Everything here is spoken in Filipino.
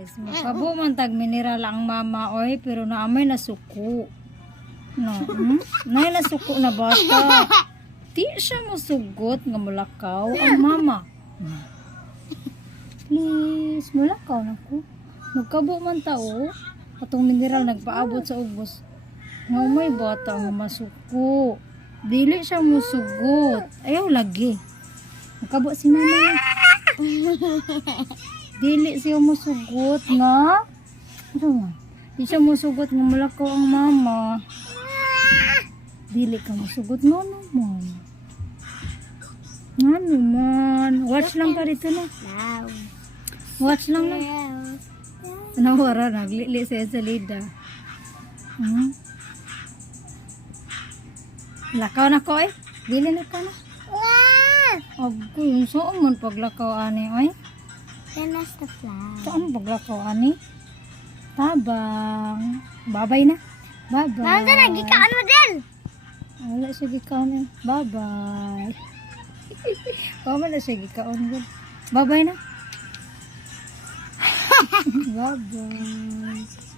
guys, makabo man tag mineral ang mama oy, pero naamay na suko. No, nay na suko na bata. Di siya mosugot nga mulakaw ang mama. Please, mulakaw na ko. Magkabo man tao, atong mineral nagpaabot sa ubos. Nga may bata nga masuko. Dili siya musugot. Ayaw lagi. Magkabo si mama. Dili siya musugot nga. Ano nga? Di siya musugot nga mulakaw ang mama. Dili ka musugot nga naman. Nga naman. Watch lang ka dito na. Watch lang lang. Nawara, naglili siya sa lida. Lakaw na ko eh. Dili na ka na. Agay, yung saan man paglakaw ani oy? Finish the flag. Saan paglakaw ani? Tabang. Babay na. Babay. Mama, nagikaan mo din. Wala siya gikaon. Bye-bye. Wala na siya gikaon. Bye-bye na. Bye-bye.